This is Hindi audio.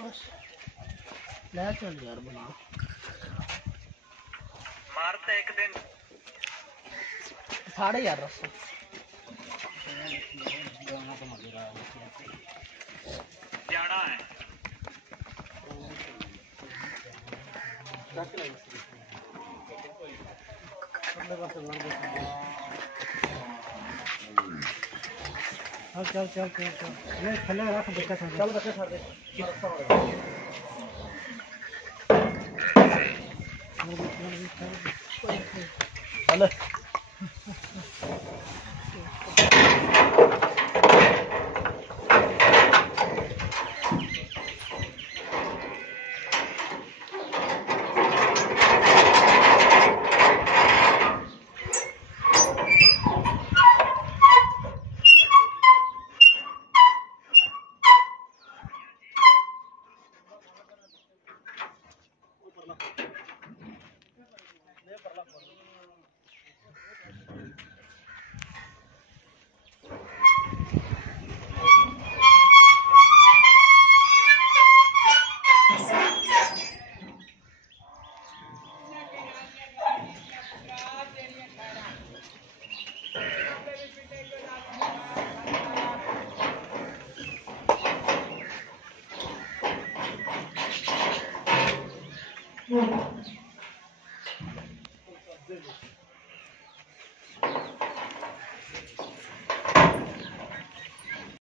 बस ले चल यार बना मारते एक दिन साढ़े यार रस्सा जाना है। चल चल चल चल ले थले रख बच्चा चल बच्चा छोड़ दे चल